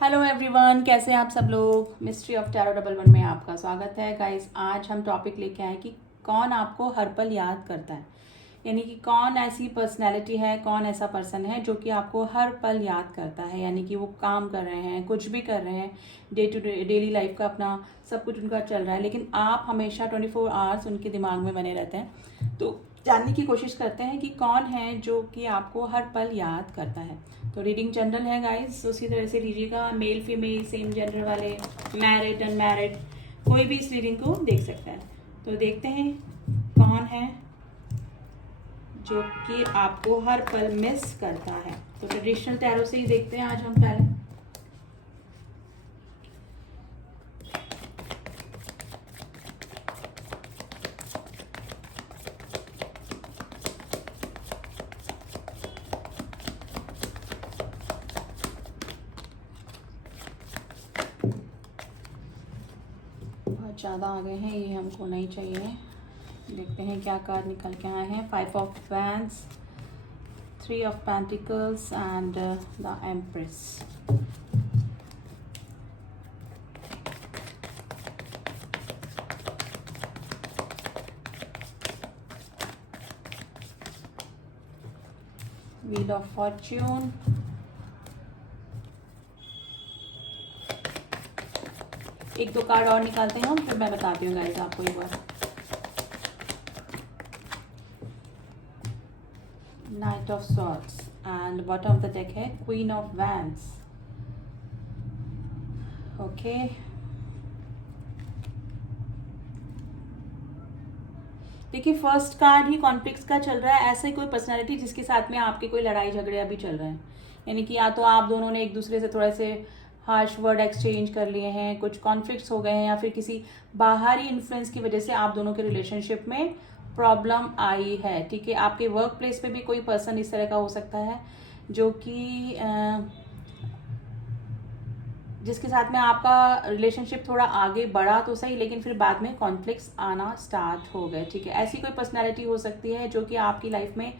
Hello everyone, कैसे हैं आप सब लोग। Mystery of tarot double one में आपका स्वागत है गाइस। आज हम टॉपिक लेके आए कि कौन आपको हर पल याद करता है, यानी कि कौन ऐसी पर्सनैलिटी है, कौन ऐसा पर्सन है जो कि आपको हर पल याद करता है। यानी कि वो काम कर रहे हैं, कुछ भी कर रहे हैं, day to day daily life का अपना सब कुछ उनका चल रहा है, लेकिन आप हमेशा 24 आवर्स उनके दिमाग में बने रहते हैं। तो जानने की कोशिश करते हैं कि कौन है जो कि आपको हर पल याद करता है। तो रीडिंग जनरल है गाइस, उसी तरह से लीजिएगा। मेल फीमेल सेम जेंडर वाले, मैरिड अनमैरिड, कोई भी इस रीडिंग को देख सकता है। तो देखते हैं कौन है जो कि आपको हर पल मिस करता है। तो ट्रेडिशनल टैरो से ही देखते हैं आज हम पहले। बहुत ज़्यादा आ गए हैं, ये हमको नहीं चाहिए। देखते हैं क्या कार्ड निकल के आए हैं। 5 of wands, 3 of pentacles and the empress. Wheel of Fortune, एक दो कार्ड और निकालते हैं हम, फिर मैं बताती हूँ गाइस आपको एक बार। Knight of swords and bottom of the deck है क्वीन ऑफ वैंड्स। ओके, देखिए फर्स्ट कार्ड ही कॉन्फ्लिक्ट्स का चल रहा है। ऐसे कोई पर्सनैलिटी जिसके साथ में आपके कोई लड़ाई झगड़े अभी चल रहे हैं, यानी कि या तो आप दोनों ने एक दूसरे से थोड़े से हार्श वर्ड एक्सचेंज कर लिए हैं, कुछ कॉन्फ्लिक्ट्स हो गए हैं, या फिर किसी बाहरी इन्फ्लुएंस की वजह से आप दोनों के रिलेशनशिप में प्रॉब्लम आई है। ठीक है, आपके वर्क प्लेस पे भी कोई पर्सन इस तरह का हो सकता है जो कि जिसके साथ में आपका रिलेशनशिप थोड़ा आगे बढ़ा तो सही, लेकिन फिर बाद में कॉन्फ्लिक्ट्स आना स्टार्ट हो गए। ठीक है, ऐसी कोई पर्सनैलिटी हो सकती है जो कि आपकी लाइफ में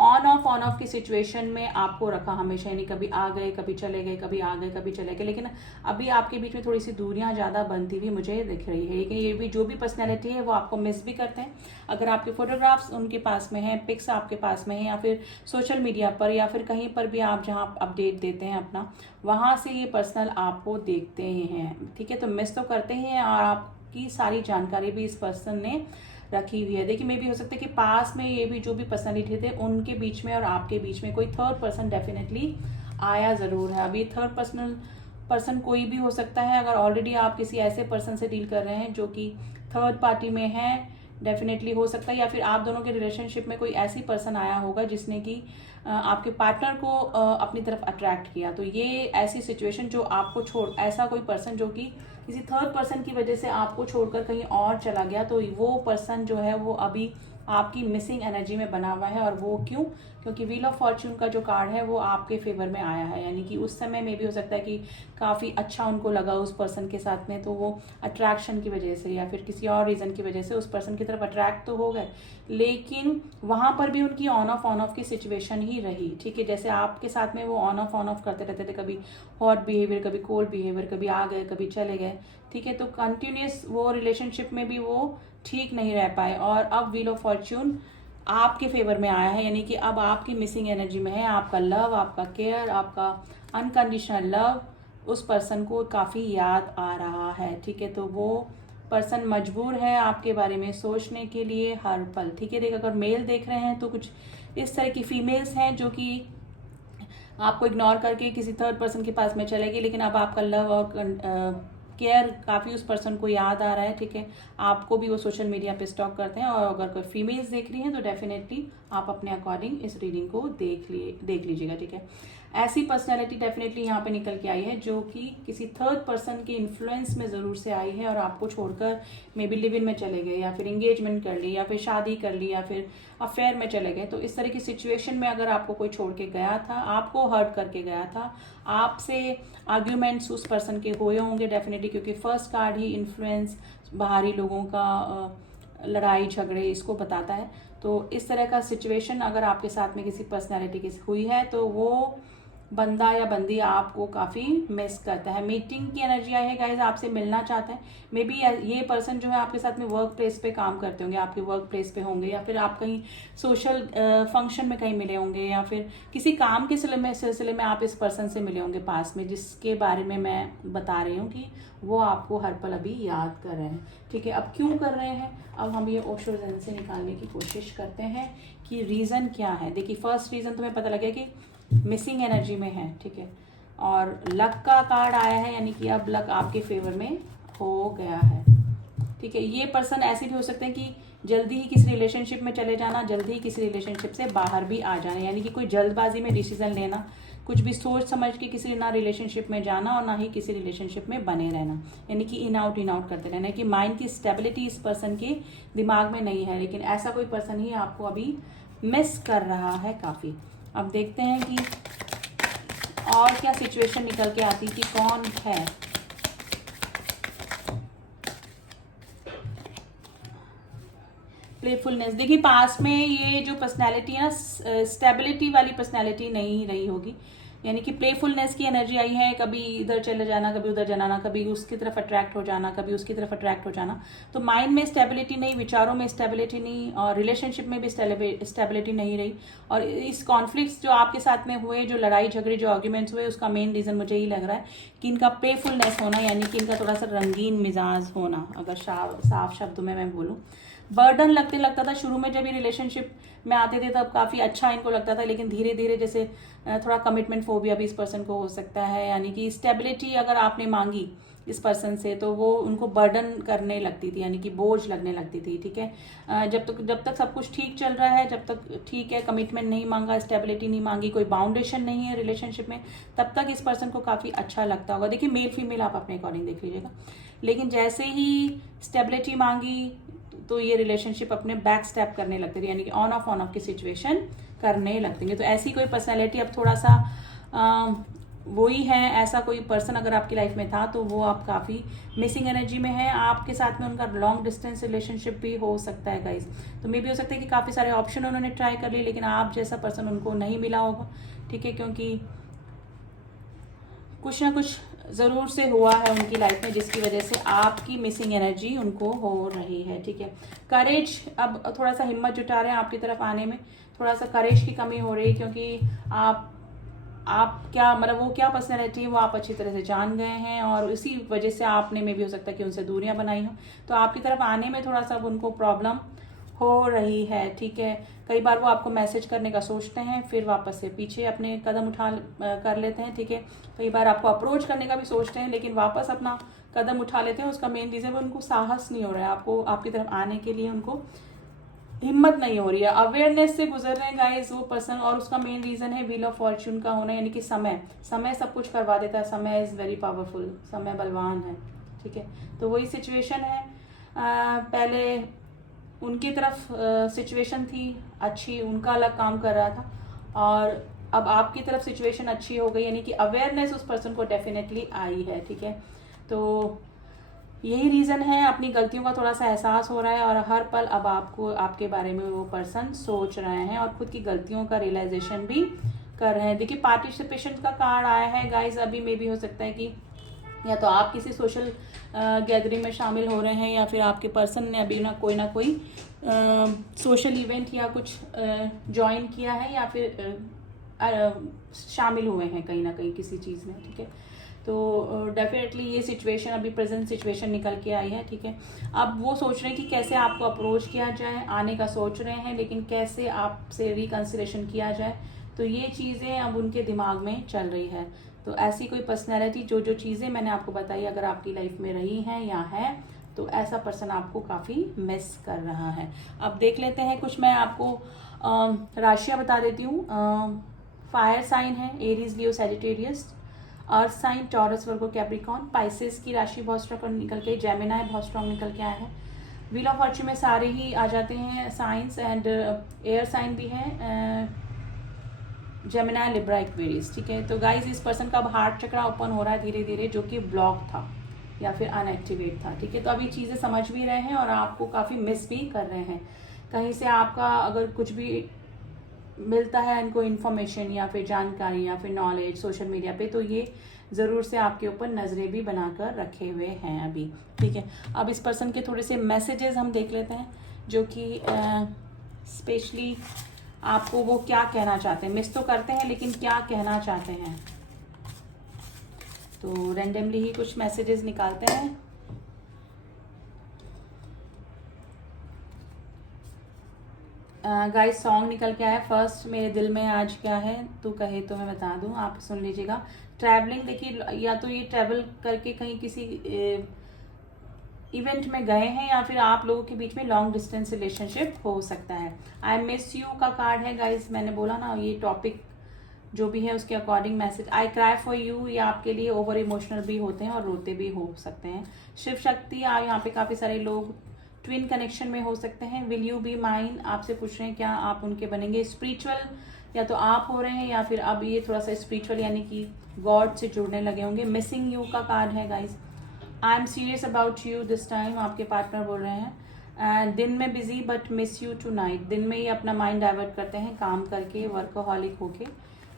ऑन ऑफ की सिचुएशन में आपको रखा हमेशा, यानी कभी आ गए कभी चले गए, कभी आ गए कभी चले गए, लेकिन अभी आपके बीच में थोड़ी सी दूरियां ज़्यादा बनती हुई मुझे दिख रही है। लेकिन ये भी जो भी पर्सनैलिटी है वो आपको मिस भी करते हैं। अगर आपके फोटोग्राफ्स उनके पास में हैं, पिक्स आपके पास में हैं, या फिर सोशल मीडिया पर या फिर कहीं पर भी आप जहाँ अपडेट देते हैं अपना, वहाँ से ये पर्सनल आपको देखते ही हैं। ठीक है, तो मिस तो करते ही हैं, और आपकी सारी जानकारी भी इस पर्सन ने रखी हुई है। देखिए मे भी हो सकता है कि पास में ये भी जो भी पर्सनैलिटी थे उनके बीच में और आपके बीच में कोई थर्ड पर्सन डेफिनेटली आया ज़रूर है। अब ये थर्ड पर्सन कोई भी हो सकता है। अगर ऑलरेडी आप किसी ऐसे पर्सन से डील कर रहे हैं जो कि थर्ड पार्टी में है, डेफिनेटली हो सकता है, या फिर आप दोनों के रिलेशनशिप में कोई ऐसी पर्सन आया होगा जिसने कि आपके पार्टनर को अपनी तरफ अट्रैक्ट किया। तो ये ऐसी सिचुएशन जो आपको छोड़, ऐसा कोई पर्सन जो कि किसी थर्ड पर्सन की वजह से आपको छोड़कर कहीं और चला गया, तो वो पर्सन जो है वो अभी आपकी मिसिंग एनर्जी में बना हुआ है। और वो क्यों? क्योंकि व्हील ऑफ फॉर्च्यून का जो कार्ड है वो आपके फेवर में आया है, यानी कि उस समय में भी हो सकता है कि काफ़ी अच्छा उनको लगा उस पर्सन के साथ में, तो वो अट्रैक्शन की वजह से या फिर किसी और रीज़न की वजह से उस पर्सन की तरफ अट्रैक्ट तो हो गए, लेकिन वहाँ पर भी उनकी ऑन ऑफ की सिचुएशन ही रही। ठीक है, जैसे आपके साथ में वो ऑन ऑफ करते रहते थे, कभी हॉट बिहेवियर, कभी कोल्ड बिहेवियर, कभी आ गए कभी चले गए। ठीक है, तो कंटिन्यूस वो रिलेशनशिप में भी वो ठीक नहीं रह पाए, और अब व्हील ऑफ फॉर्च्यून आपके फेवर में आया है, यानी कि अब आपकी मिसिंग एनर्जी में है। आपका लव, आपका केयर, आपका अनकंडीशनल लव उस पर्सन को काफ़ी याद आ रहा है। ठीक है, तो वो पर्सन मजबूर है आपके बारे में सोचने के लिए हर पल। ठीक है, देख अगर मेल देख रहे हैं तो कुछ इस तरह की फीमेल्स हैं जो कि आपको इग्नोर करके किसी थर्ड पर्सन के पास में चलेगी, लेकिन अब आपका लव और केयर काफ़ी उस पर्सन को याद आ रहा है। ठीक है, आपको भी वो सोशल मीडिया पे स्टॉक करते हैं, और अगर कोई फीमेल्स देख रही हैं तो डेफिनेटली आप अपने अकॉर्डिंग इस रीडिंग को देख लीजिएगा। ठीक है, ऐसी पर्सनैलिटी डेफिनेटली यहाँ पे निकल के आई है जो कि किसी थर्ड पर्सन के इन्फ्लुएंस में ज़रूर से आई है, और आपको छोड़कर मे बी लिव इन में चले गए, या फिर इंगेजमेंट कर ली, या फिर शादी कर ली, या फिर अफेयर में चले गए। तो इस तरह की सिचुएशन में अगर आपको कोई छोड़ के गया था, आपको हर्ट करके गया था, आपसे आर्ग्यूमेंट्स उस पर्सन के हुए होंगे डेफिनेटली, क्योंकि फर्स्ट कार्ड ही इन्फ्लुएंस, बाहरी लोगों का लड़ाई झगड़े इसको बताता है। तो इस तरह का सिचुएशन अगर आपके साथ में किसी पर्सनैलिटी की हुई है तो वो बंदा या बंदी आपको काफ़ी मिस करता है। मीटिंग की एनर्जी आई है गाइज, आपसे मिलना चाहता है। मे बी ये पर्सन जो है आपके साथ में वर्क प्लेस पे काम करते होंगे, आपके वर्क प्लेस पे होंगे, या फिर आप कहीं सोशल फंक्शन में कहीं मिले होंगे, या फिर किसी काम के सिलसिले में आप इस पर्सन से मिले होंगे पास में, जिसके बारे में मैं बता रही हूँ कि वो आपको हर पल अभी याद कर रहे हैं। ठीक है, अब क्यों कर रहे हैं, अब हम ये ओशो ज़ेन से निकालने की कोशिश करते हैं कि रीज़न क्या है। देखिए, फर्स्ट रीज़न तुम्हें पता लगे कि मिसिंग एनर्जी में है। ठीक है, और लक का कार्ड आया है, यानी कि अब लक आपके फेवर में हो गया है। ठीक है, ये पर्सन ऐसे भी हो सकते हैं कि जल्दी ही किसी रिलेशनशिप में चले जाना, जल्दी ही किसी रिलेशनशिप से बाहर भी आ जाना, यानी कि कोई जल्दबाजी में डिसीजन लेना, कुछ भी सोच समझ के किसी ना रिलेशनशिप में जाना और ना ही किसी रिलेशनशिप में बने रहना, यानी कि इन आउट करते रहना। कि माइंड की स्टेबिलिटी इस पर्सन के दिमाग में नहीं है, लेकिन ऐसा कोई पर्सन ही आपको अभी मिस कर रहा है काफ़ी। अब देखते हैं कि और क्या सिचुएशन निकल के आती कि कौन है। प्लेफुलनेस, देखिए पास में ये जो पर्सनैलिटी है ना, स्टेबिलिटी वाली पर्सनैलिटी नहीं रही होगी, यानी कि प्लेफुलनेस की एनर्जी आई है। कभी इधर चले जाना, कभी उधर जाना, कभी उसकी तरफ अट्रैक्ट हो जाना, कभी उसकी तरफ अट्रैक्ट हो जाना। तो माइंड में स्टेबिलिटी नहीं, विचारों में स्टेबिलिटी नहीं, और रिलेशनशिप में भी स्टेबिलिटी नहीं रही। और इस कॉन्फ्लिक्ट्स जो आपके साथ में हुए, जो लड़ाई झगड़े, जो आर्ग्यूमेंट्स हुए, उसका मेन रीज़न मुझे यही लग रहा है कि इनका प्लेफुलनेस होना, यानी कि इनका थोड़ा सा रंगीन मिजाज होना। अगर साफ शब्दों में मैं बोलूँ, बर्डन लगता था शुरू में, जब ये रिलेशनशिप में आते थे तब काफ़ी अच्छा इनको लगता था, लेकिन धीरे धीरे जैसे थोड़ा कमिटमेंट फोबिया भी इस पर्सन को हो सकता है, यानी कि स्टेबिलिटी अगर आपने मांगी इस पर्सन से तो वो उनको बर्डन करने लगती थी, यानी कि बोझ लगने लगती थी। ठीक है, जब तक सब कुछ ठीक चल रहा है, जब तक ठीक है, कमिटमेंट नहीं मांगा, स्टेबिलिटी नहीं मांगी, कोई बाउंडेशन नहीं है रिलेशनशिप में, तब तक इस पर्सन को काफ़ी अच्छा लगता होगा। देखिए, मेल फीमेल आप अपने अकॉर्डिंग देख लीजिएगा, लेकिन जैसे ही स्टेबिलिटी मांगी तो ये रिलेशनशिप अपने बैक स्टेप करने लगते थे, यानी कि ऑन ऑफ की सिचुएशन करने लगते हैं। तो ऐसी कोई पर्सनैलिटी अब थोड़ा सा वही है, ऐसा कोई पर्सन अगर आपकी लाइफ में था तो वो आप काफ़ी मिसिंग एनर्जी में है। आपके साथ में उनका लॉन्ग डिस्टेंस रिलेशनशिप भी हो सकता है गाइज। तो मे भी हो सकता है कि काफ़ी सारे ऑप्शन उन्होंने ट्राई कर लिए, लेकिन आप जैसा पर्सन उनको नहीं मिला होगा। ठीक है, क्योंकि कुछ ना कुछ ज़रूर से हुआ है उनकी लाइफ में, जिसकी वजह से आपकी मिसिंग एनर्जी उनको हो रही है। ठीक है, करेज, अब थोड़ा सा हिम्मत जुटा रहे हैं आपकी तरफ आने में, थोड़ा सा करेज की कमी हो रही है, क्योंकि आप क्या मतलब वो क्या पर्सनैलिटी है वो आप अच्छी तरह से जान गए हैं, और इसी वजह से आपने में भी हो सकता है कि उनसे दूरियां बनाई हो, तो आपकी तरफ आने में थोड़ा सा उनको प्रॉब्लम हो रही है। ठीक है, कई बार वो आपको मैसेज करने का सोचते हैं, फिर वापस से पीछे अपने कदम कर लेते हैं। ठीक है, कई बार आपको अप्रोच करने का भी सोचते हैं, लेकिन वापस अपना कदम उठा लेते हैं। उसका मेन रीज़न उनको साहस नहीं हो रहा है आपको आपकी तरफ आने के लिए, उनको हिम्मत नहीं हो रही है, अवेयरनेस से गुजर रहे हैं गाइस वो पर्सन। और उसका मेन रीज़न है व्हील ऑफ फॉर्च्यून का होना, यानी कि समय सब कुछ करवा देता है। समय इज़ वेरी पावरफुल, समय बलवान है। ठीक है, तो वही सिचुएशन है। पहले उनकी तरफ सिचुएशन थी अच्छी, उनका अलग काम कर रहा था, और अब आपकी तरफ सिचुएशन अच्छी हो गई, यानी कि अवेयरनेस उस पर्सन को डेफिनेटली आई है। ठीक है, तो यही रीज़न है, अपनी गलतियों का थोड़ा सा एहसास हो रहा है, और हर पल अब आपको आपके बारे में वो पर्सन सोच रहे हैं, और खुद की गलतियों का रियलाइजेशन भी कर रहे हैं। देखिए, पार्टिसिपेशन का कार्ड आया है गाइज, अभी में भी हो सकता है कि या तो आप किसी सोशल गैदरिंग में शामिल हो रहे हैं, या फिर आपके पर्सन ने अभी ना कोई सोशल इवेंट या कुछ ज्वाइन किया है, या फिर शामिल हुए हैं कहीं ना कहीं किसी चीज़ में। ठीक है, तो डेफिनेटली ये सिचुएशन अभी प्रेजेंट सिचुएशन निकल के आई है। ठीक है, अब वो सोच रहे हैं कि कैसे आपको अप्रोच किया जाए, आने का सोच रहे हैं, लेकिन कैसे आपसे रिकंसिलेशन किया जाए, तो ये चीज़ें अब उनके दिमाग में चल रही है। तो ऐसी कोई पर्सनैलिटी जो चीज़ें मैंने आपको बताई अगर आपकी लाइफ में रही हैं या है, तो ऐसा पर्सन आपको काफ़ी मिस कर रहा है। अब देख लेते हैं कुछ, मैं आपको राशियाँ बता देती हूँ। फायर साइन है एरीज, लियो, सैजिटेरियस। अर्थ साइन टॉरस, वर्गो, कैप्रिकॉर्न। पाइसेस की राशि बहुत स्ट्रॉन्ग निकल के, जेमिनाई बहुत स्ट्रॉन्ग निकल के आया है। व्हील ऑफ फॉर्च्यून में सारे ही आ जाते हैं साइंस, एंड एयर साइन भी है, जेमिनाई, लिब्रा, एक्वेरियस। ठीक है, तो गाइज इस पर्सन का अब हार्ट चक्रा ओपन हो रहा है धीरे धीरे, जो कि ब्लॉक था या फिर अनएक्टिवेट था। ठीक है, तो अभी चीज़ें समझ भी रहे हैं और आपको काफ़ी मिस भी कर रहे हैं। कहीं से आपका अगर कुछ भी मिलता है इनको इन्फॉर्मेशन या फिर जानकारी या फिर नॉलेज सोशल मीडिया पे, तो ये ज़रूर से आपके ऊपर नज़रें भी बनाकर रखे हुए हैं अभी, ठीक है। अब इस पर्सन के थोड़े से मैसेजेस हम देख लेते हैं, जो कि स्पेशली आपको वो क्या कहना चाहते हैं। मिस तो करते हैं लेकिन क्या कहना चाहते हैं, तो रैंडमली ही कुछ मैसेजेस निकालते हैं। गाइस सॉन्ग निकल के आया फर्स्ट, मेरे दिल में आज क्या है तू कहे तो मैं बता दूं, आप सुन लीजिएगा। ट्रैवलिंग, देखिए या तो ये ट्रैवल करके कहीं किसी इवेंट में गए हैं या फिर आप लोगों के बीच में लॉन्ग डिस्टेंस रिलेशनशिप हो सकता है। आई मिस यू का कार्ड है गाइस, मैंने बोला ना ये टॉपिक जो भी है उसके according message. I cry for you, ये आपके लिए ओवर इमोशनल भी होते हैं और रोते भी हो सकते हैं। शिव शक्ति, यहाँ पे काफी सारे लोग ट्विन कनेक्शन में हो सकते हैं। विल यू बी माइन, आपसे पूछ रहे हैं क्या आप उनके बनेंगे। स्पिरिचुअल, या तो आप हो रहे हैं या फिर अब ये थोड़ा सा स्पिरिचुअल यानी कि गॉड से जुड़ने लगे होंगे। मिसिंग यू का कार्ड है guys. I am serious about you this time, आपके पार्टनर बोल रहे हैं। दिन में busy but miss you tonight, दिन में ये अपना माइंड डाइवर्ट करते हैं काम करके, वर्कहॉलिक होके,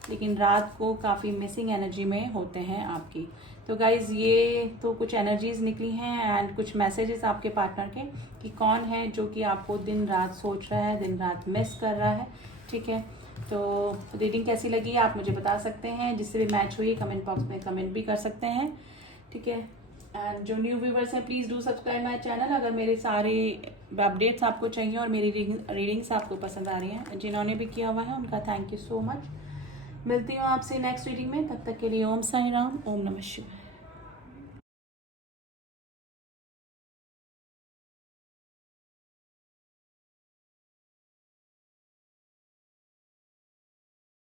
लेकिन रात को काफ़ी मिसिंग एनर्जी में होते हैं आपकी। तो गाइज ये तो कुछ एनर्जीज निकली हैं एंड कुछ मैसेजेस आपके पार्टनर के कि कौन है जो कि आपको दिन रात सोच रहा है, दिन रात मिस कर रहा है, ठीक है। तो रीडिंग कैसी लगी आप मुझे बता सकते हैं, जिससे भी मैच हुई कमेंट बॉक्स में कमेंट भी कर सकते हैं, ठीक है। एंड जो न्यू व्यूवर्स हैं please do subscribe my channel अगर मेरे सारे अपडेट्स आपको चाहिए और मेरी रीडिंग्स आपको पसंद आ रही हैं। जिन्होंने भी किया हुआ है उनका थैंक यू सो मच। मिलती हूँ आपसे नेक्स्ट रीडिंग में, तब तक के लिए ओम साई राम, ओम नमः शिवाय।